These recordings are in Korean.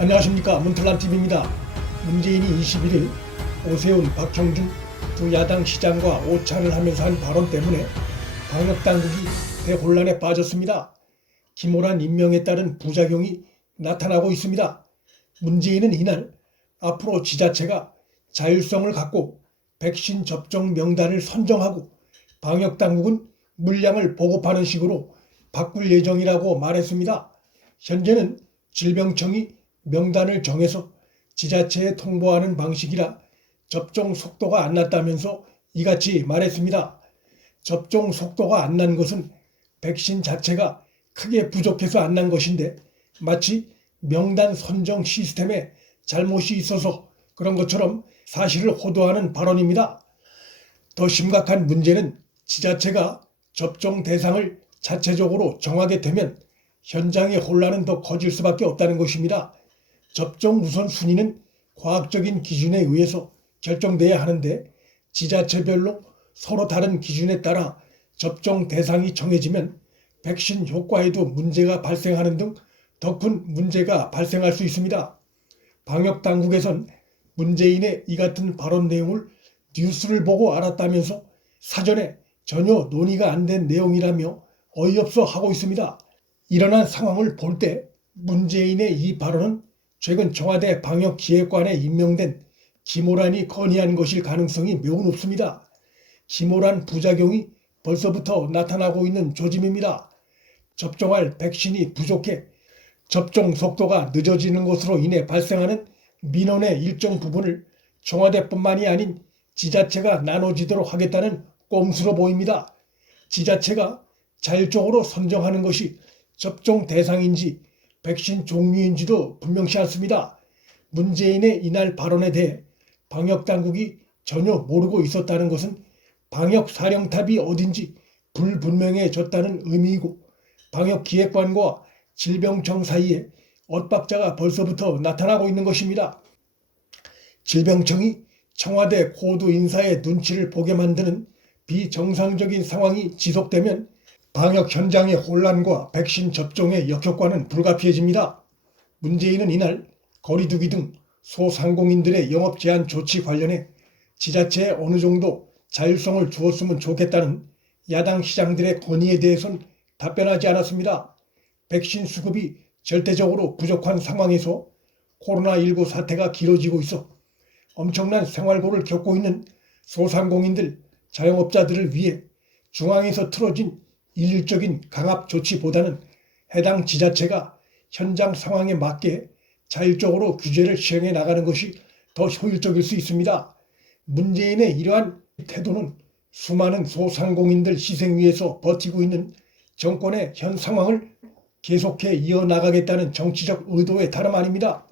안녕하십니까, 문틀란TV입니다. 문재인이 21일 오세훈, 박형준 두 야당 시장과 오찬을 하면서 한 발언 때문에 방역당국이 대혼란에 빠졌습니다. 김호란 임명에 따른 부작용이 나타나고 있습니다. 문재인은 이날 앞으로 지자체가 자율성을 갖고 백신 접종 명단을 선정하고 방역당국은 물량을 보급하는 식으로 바꿀 예정이라고 말했습니다. 현재는 질병청이 명단을 정해서 지자체에 통보하는 방식이라 접종 속도가 안 났다면서 이같이 말했습니다. 접종 속도가 안 난 것은 백신 자체가 크게 부족해서 안 난 것인데 마치 명단 선정 시스템에 잘못이 있어서 그런 것처럼 사실을 호도하는 발언입니다. 더 심각한 문제는 지자체가 접종 대상을 자체적으로 정하게 되면 현장의 혼란은 더 커질 수밖에 없다는 것입니다. 접종 우선 순위는 과학적인 기준에 의해서 결정돼야 하는데 지자체별로 서로 다른 기준에 따라 접종 대상이 정해지면 백신 효과에도 문제가 발생하는 등 더 큰 문제가 발생할 수 있습니다. 방역당국에선 문재인의 이 같은 발언 내용을 뉴스를 보고 알았다면서 사전에 전혀 논의가 안 된 내용이라며 어이없어 하고 있습니다. 일어난 상황을 볼 때 문재인의 이 발언은 최근 청와대 방역기획관에 임명된 김호란이 건의한 것일 가능성이 매우 높습니다. 김호란 부작용이 벌써부터 나타나고 있는 조짐입니다. 접종할 백신이 부족해 접종 속도가 늦어지는 것으로 인해 발생하는 민원의 일정 부분을 청와대뿐만이 아닌 지자체가 나눠지도록 하겠다는 꼼수로 보입니다. 지자체가 자율적으로 선정하는 것이 접종 대상인지 백신 종류인지도 분명치 않습니다. 문재인의 이날 발언에 대해 방역당국이 전혀 모르고 있었다는 것은 방역사령탑이 어딘지 불분명해졌다는 의미이고 방역기획관과 질병청 사이에 엇박자가 벌써부터 나타나고 있는 것입니다. 질병청이 청와대 고도 인사의 눈치를 보게 만드는 비정상적인 상황이 지속되면 방역 현장의 혼란과 백신 접종의 역효과는 불가피해집니다. 문재인은 이날 거리두기 등 소상공인들의 영업 제한 조치 관련해 지자체에 어느 정도 자율성을 주었으면 좋겠다는 야당 시장들의 건의에 대해선 답변하지 않았습니다. 백신 수급이 절대적으로 부족한 상황에서 코로나19 사태가 길어지고 있어 엄청난 생활고를 겪고 있는 소상공인들, 자영업자들을 위해 중앙에서 틀어진 일률적인 강압 조치보다는 해당 지자체가 현장 상황에 맞게 자율적으로 규제를 시행해 나가는 것이 더 효율적일 수 있습니다. 문재인의 이러한 태도는 수많은 소상공인들 희생 위에서 버티고 있는 정권의 현 상황을 계속해 이어나가겠다는 정치적 의도의 다름 아닙니다.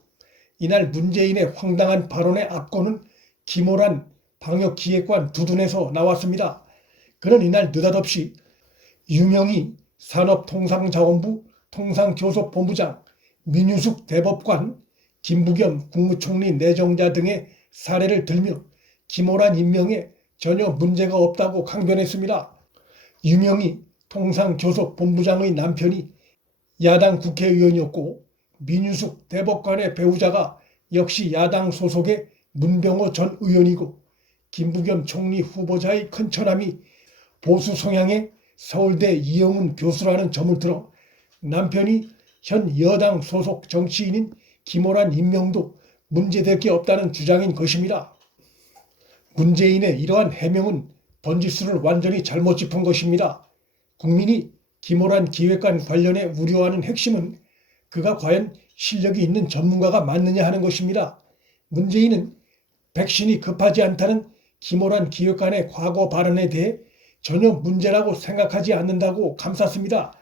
이날 문재인의 황당한 발언의 앞권은 김호란 방역기획관 두둔에서 나왔습니다. 그는 이날 느닷없이 유명희 산업통상자원부 통상교섭본부장, 민유숙 대법관, 김부겸 국무총리 내정자 등의 사례를 들며 김호란 임명에 전혀 문제가 없다고 강변했습니다. 유명희 통상교섭본부장의 남편이 야당 국회의원이었고 민유숙 대법관의 배우자가 역시 야당 소속의 문병호 전 의원이고 김부겸 총리 후보자의 큰 처남이 보수 성향의 서울대 이영훈 교수라는 점을 들어 남편이 현 여당 소속 정치인인 김호란 임명도 문제될 게 없다는 주장인 것입니다. 문재인의 이러한 해명은 번지수를 완전히 잘못 짚은 것입니다. 국민이 김호란 기획관 관련해 우려하는 핵심은 그가 과연 실력이 있는 전문가가 맞느냐 하는 것입니다. 문재인은 백신이 급하지 않다는 김호란 기획관의 과거 발언에 대해 전혀 문제라고 생각하지 않는다고 감쌌습니다.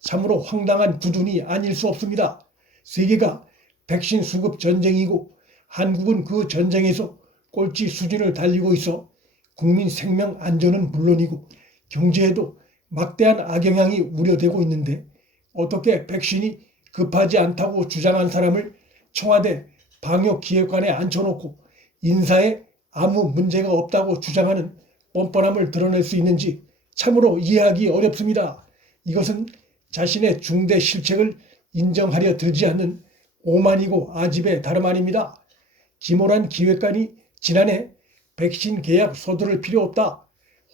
참으로 황당한 두둔이 아닐 수 없습니다. 세계가 백신 수급 전쟁이고 한국은 그 전쟁에서 꼴찌 수준을 달리고 있어 국민 생명 안전은 물론이고 경제에도 막대한 악영향이 우려되고 있는데 어떻게 백신이 급하지 않다고 주장한 사람을 청와대 방역기획관에 앉혀놓고 인사에 아무 문제가 없다고 주장하는 뻔뻔함을 드러낼 수 있는지 참으로 이해하기 어렵습니다. 이것은 자신의 중대 실책을 인정하려 들지 않는 오만이고 아집의 다름 아닙니다. 김호란 기획관이 지난해 백신 계약 서두를 필요 없다,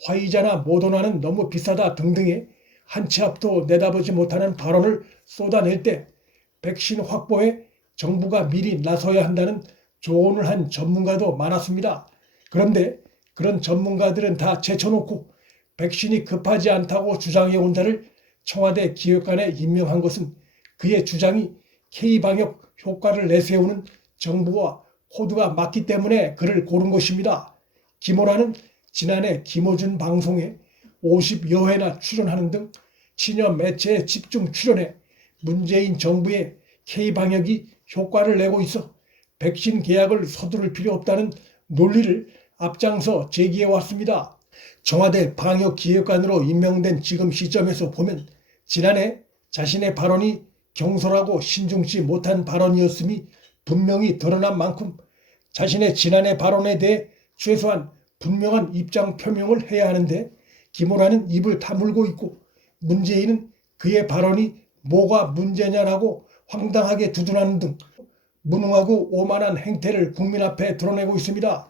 화이자나 모더나는 너무 비싸다 등등의 한 치 앞도 내다보지 못하는 발언을 쏟아낼 때 백신 확보에 정부가 미리 나서야 한다는 조언을 한 전문가도 많았습니다. 그런데 그런 전문가들은 다 제쳐놓고 백신이 급하지 않다고 주장해 온 자를 청와대 기획관에 임명한 것은 그의 주장이 K방역 효과를 내세우는 정부와 코드가 맞기 때문에 그를 고른 것입니다. 김호란은 지난해 김어준 방송에 50여 회나 출연하는 등 친여 매체에 집중 출연해 문재인 정부의 K방역이 효과를 내고 있어 백신 계약을 서두를 필요 없다는 논리를 앞장서 제기해 왔습니다. 청와대 방역기획관으로 임명된 지금 시점에서 보면 지난해 자신의 발언이 경솔하고 신중치 못한 발언이었음이 분명히 드러난 만큼 자신의 지난해 발언에 대해 최소한 분명한 입장 표명을 해야 하는데 김호란은 입을 다물고 있고 문재인은 그의 발언이 뭐가 문제냐라고 황당하게 두둔하는 등 무능하고 오만한 행태를 국민 앞에 드러내고 있습니다.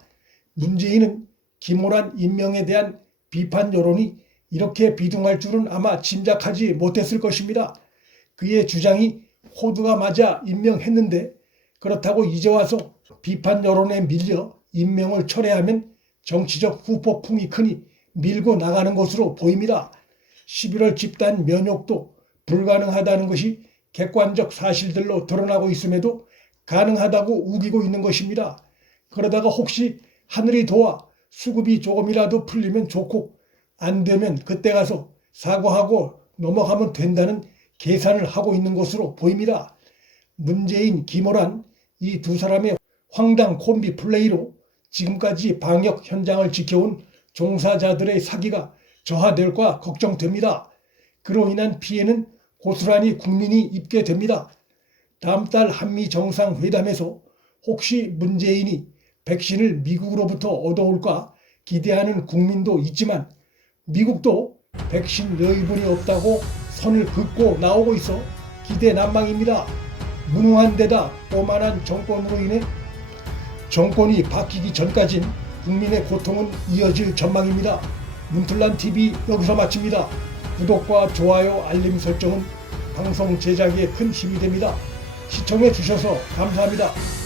문재인은 김호란 임명에 대한 비판 여론이 이렇게 비등할 줄은 아마 짐작하지 못했을 것입니다. 그의 주장이 코드가 맞아 임명했는데 그렇다고 이제 와서 비판 여론에 밀려 임명을 철회하면 정치적 후폭풍이 크니 밀고 나가는 것으로 보입니다. 11월 집단 면역도 불가능하다는 것이 객관적 사실들로 드러나고 있음에도 가능하다고 우기고 있는 것입니다. 그러다가 혹시 하늘이 도와 수급이 조금이라도 풀리면 좋고 안 되면 그때 가서 사과하고 넘어가면 된다는 계산을 하고 있는 것으로 보입니다. 문재인, 김호란 이 두 사람의 황당 콤비 플레이로 지금까지 방역 현장을 지켜온 종사자들의 사기가 저하될까 걱정됩니다. 그로 인한 피해는 고스란히 국민이 입게 됩니다. 다음 달 한미 정상회담에서 혹시 문재인이 백신을 미국으로부터 얻어올까 기대하는 국민도 있지만 미국도 백신 여유분이 없다고 선을 긋고 나오고 있어 기대 난망입니다. 무능한 데다 오만한 정권으로 인해 정권이 바뀌기 전까진 국민의 고통은 이어질 전망입니다. 문틀란TV 여기서 마칩니다. 구독과 좋아요, 알림 설정은 방송 제작에 큰 힘이 됩니다. 시청해 주셔서 감사합니다.